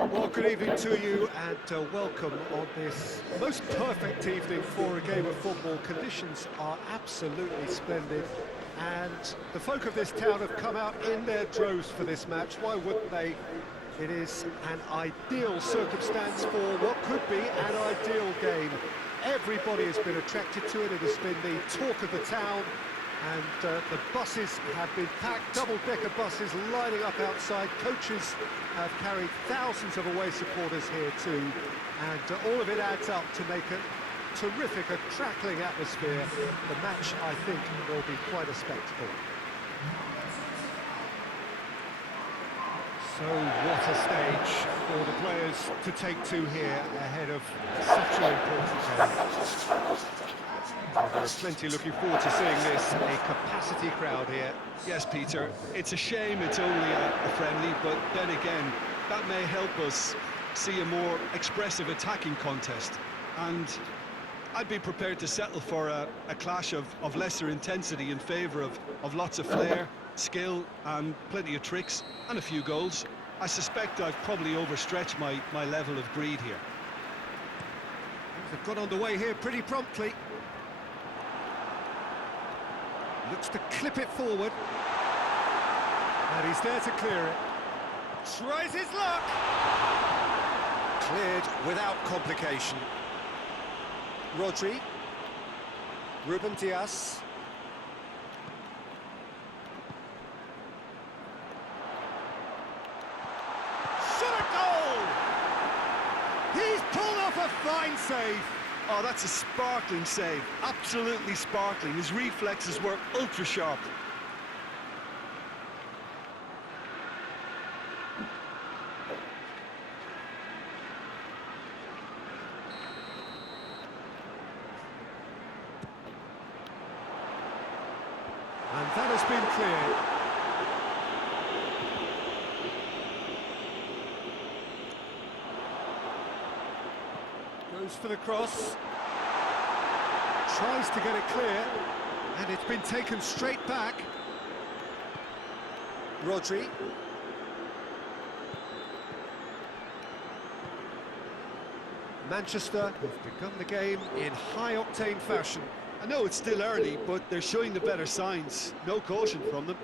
Well, good evening to you and welcome on this most perfect evening for a game of football. Conditions are absolutely splendid and the folk of this town have come out in their droves for this match. Why wouldn't they? It is an ideal circumstance for what could be an ideal game. Everybody has been attracted to it. It has been the talk of the town. And the buses have been packed, double-decker buses lining up outside. Coaches have carried thousands of away supporters here too. And all of it adds up to make a terrific, crackling atmosphere. The match, I think, will be quite a spectacle. So what a stage for the players to take to here ahead of such an important game. There are plenty looking forward to seeing this, a capacity crowd here. Yes, Peter, it's a shame it's only a friendly, but then again, that may help us see a more expressive attacking contest. And I'd be prepared to settle for a clash of lesser intensity in favour of lots of flair, skill and plenty of tricks and a few goals. I suspect I've probably overstretched my level of greed here. They've got underway here pretty promptly. Looks to clip it forward. And he's there to clear it. Tries his luck! Cleared without complication. Rodri. Ruben Dias. Shot a goal! He's pulled off a fine save. Oh, that's a sparkling save, absolutely sparkling. His reflexes were ultra sharp. And that has been cleared. Goes for the cross. Tries to get it clear, and it's been taken straight back. Rodri. Manchester have begun the game in high-octane fashion. I know it's still early, but they're showing the better signs. No caution from them.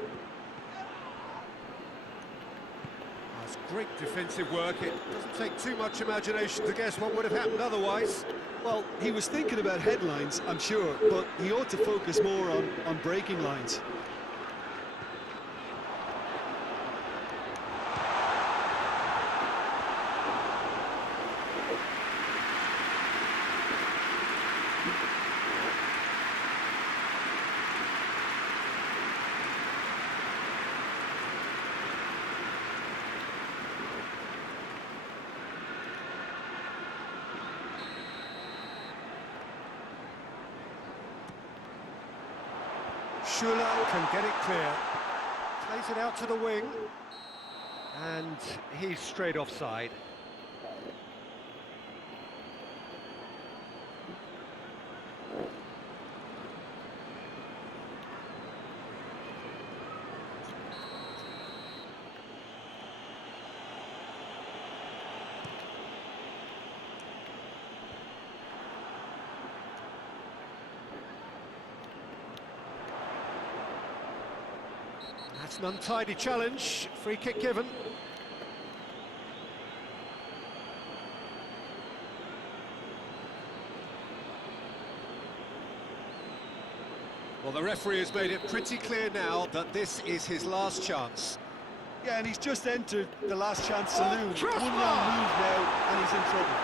That's great defensive work. It doesn't take too much imagination to guess what would have happened otherwise. Well, he was thinking about headlines, I'm sure, but he ought to focus more on breaking lines. Schuller can get it clear. Plays it out to the wing. And he's straight offside. That's an untidy challenge, free kick given. Well, the referee has made it pretty clear now that this is his last chance. Yeah, and he's just entered the last chance saloon. One crossbar! wrong move now, and he's in trouble.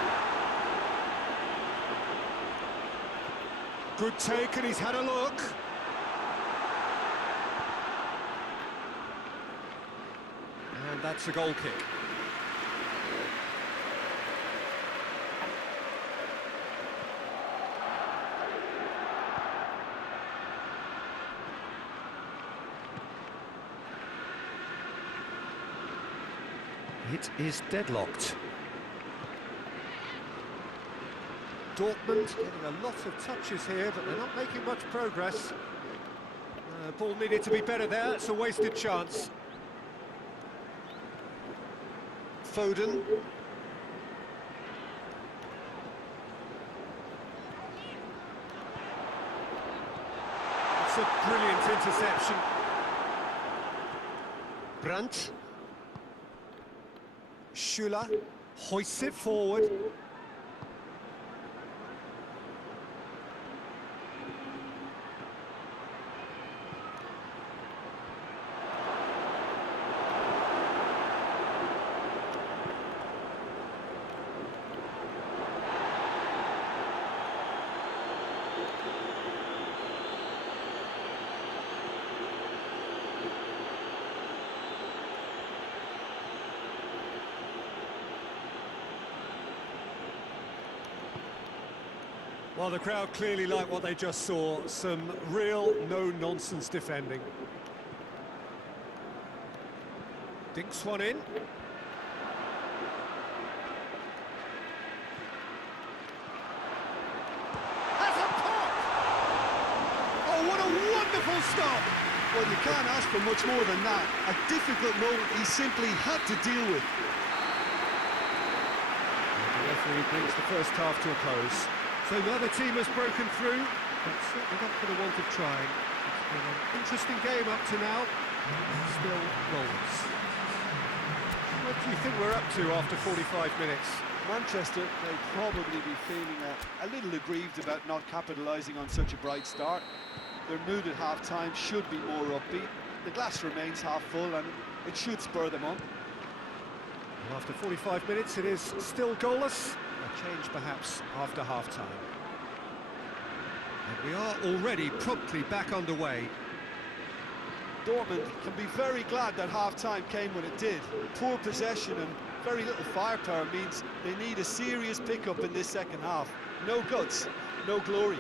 Good take, and he's had a look. And that's a goal kick. It is deadlocked. Dortmund getting a lot of touches here, but they're not making much progress. Ball needed to be better there, it's a wasted chance. Foden. interception. Brandt. Schuller hoists it forward. Well, the crowd clearly like what they just saw. Some real no-nonsense defending. Dinks one in. Has a pop! Oh, what a wonderful stop! Well, you can't ask for much more than that. A difficult moment he simply had to deal with. And the referee brings the first half to a close. So neither team has broken through, but certainly not for the want of trying. It's been an interesting game up to now, still goals. What do you think we're up to after 45 minutes? Manchester may probably be feeling a little aggrieved about not capitalising on such a bright start. Their mood at half-time should be more upbeat. The glass remains half full and it should spur them on. Well, after 45 minutes it is still goalless. A change perhaps after half-time. And we are already promptly back underway. Dortmund can be very glad that half-time came when it did. Poor possession and very little firepower means they need a serious pickup in this second half. No guts, no glory.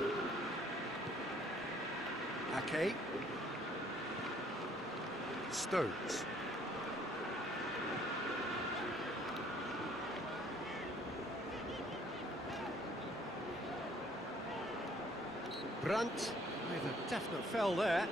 Ake. Stones. Brandt with a definite foul there.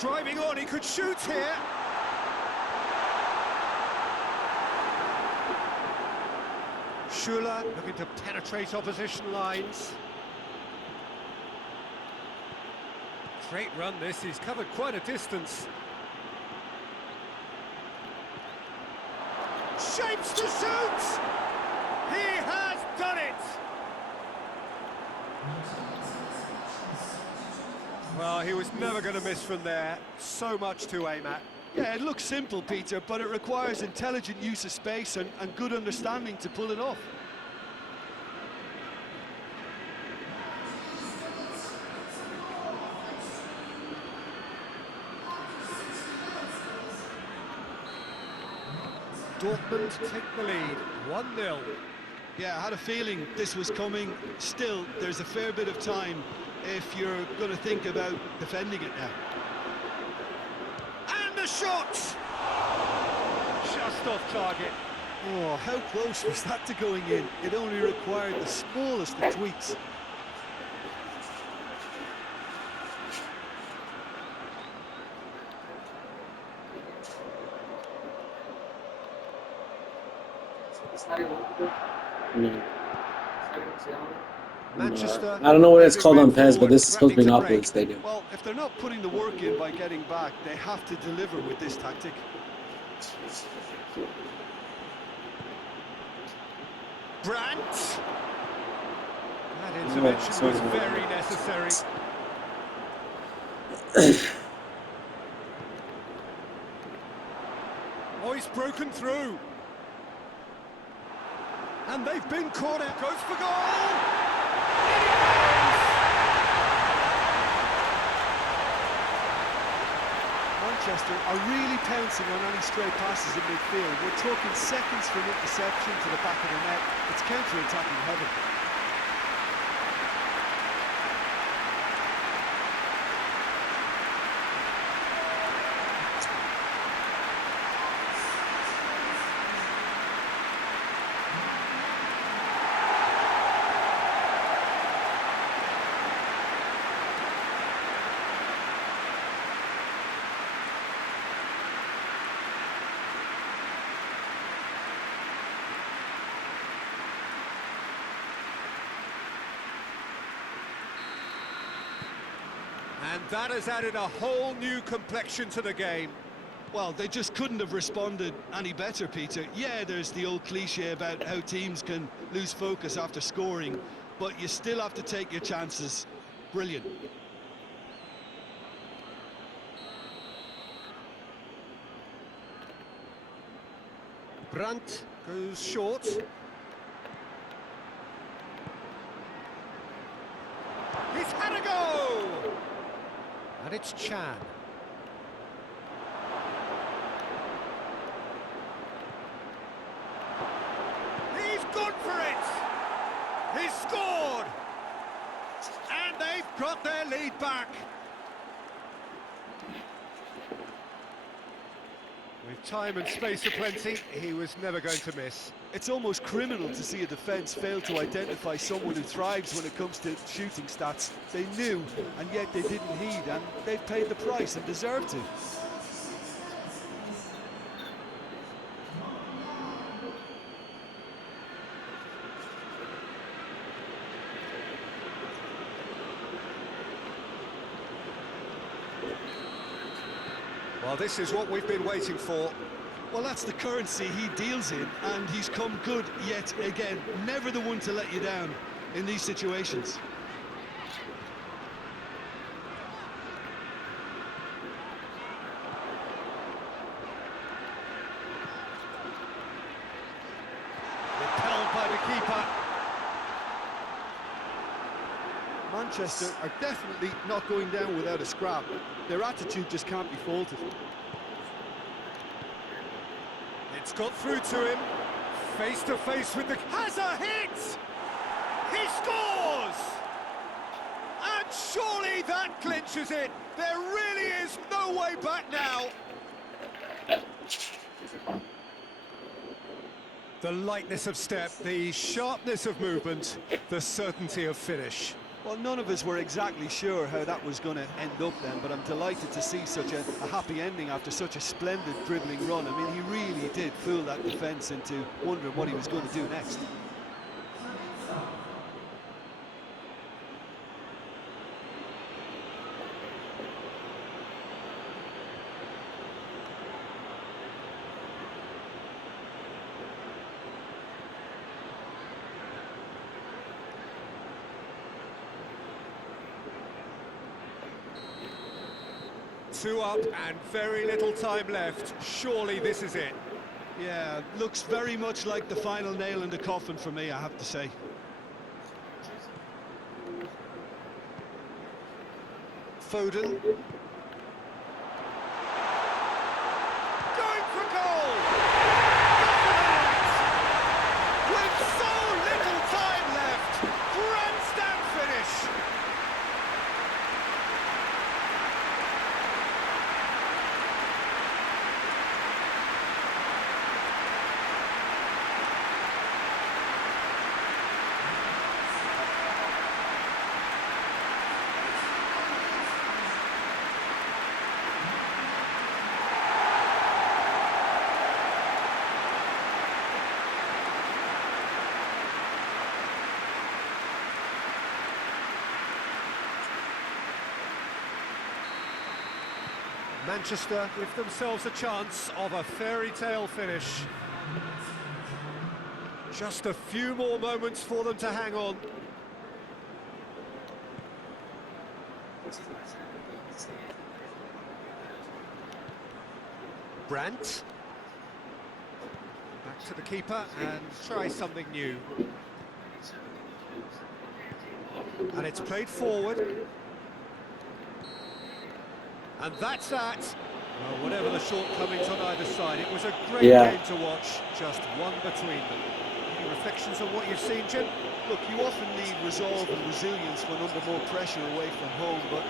Driving on, he could shoot here. Schuller looking to penetrate opposition lines. Great run this, he's covered quite a distance. Shapes to shoot! He has done it! Well, he was never going to miss from there. So much to aim at. Yeah, it looks simple, Peter, but it requires intelligent use of space and good understanding to pull it off. Dortmund take the lead, 1-0. Yeah, I had a feeling this was coming. Still, there's a fair bit of time if you're going to think about defending it now. And the shot! Just off target. Oh, how close was that to going in? It only required the smallest of tweaks. Manchester. I don't know what it's called on PES, but this is supposed to be an Opera Stadium. Well, if they're not putting the work in by getting back, they have to deliver with this tactic. Brandt. That intervention was very necessary. Oh, he's broken through. And they've been caught out. Goes for goal! Manchester are really pouncing on any stray passes in midfield. We're talking seconds from interception to the back of the net. It's counter-attacking heaven. That has added a whole new complexion to the game. Well, they just couldn't have responded any better, Peter. Yeah, there's the old cliche about how teams can lose focus after scoring, but you still have to take your chances. Brilliant. Brandt goes short. He's had a go! And it's Chan. He's gone for it! He's scored! And they've got their lead back. With time and space aplenty, he was never going to miss. It's almost criminal to see a defence fail to identify someone who thrives when it comes to shooting stats. They knew, and yet they didn't heed, and they've paid the price and deserve to. Well, this is what we've been waiting for. Well, that's the currency he deals in, and he's come good yet again. Never the one to let you down in these situations. Repelled by the keeper. Manchester are definitely not going down without a scrap. Their attitude just can't be faulted. It's got through to him. Face to face with the... Has a hit! He scores! And surely that clinches it. There really is no way back now. The lightness of step, the sharpness of movement, the certainty of finish. Well, none of us were exactly sure how that was going to end up then, but I'm delighted to see such a happy ending after such a splendid dribbling run. I mean, he really did fool that defence into wondering what he was going to do next. Two up and very little time left. Surely this is it. Yeah, looks very much like the final nail in the coffin for me, I have to say. Foden. Going for goal! With so little time left. Grandstand finish. Manchester give themselves a chance of a fairy tale finish. Just a few more moments for them to hang on. Brandt. Back to the keeper and try something new. And it's played forward. And that's that. Well, whatever the shortcomings on either side, it was a great game to watch, just one between them. Any reflections on what you've seen, Jim? Look, you often need resolve and resilience when under more pressure away from home, but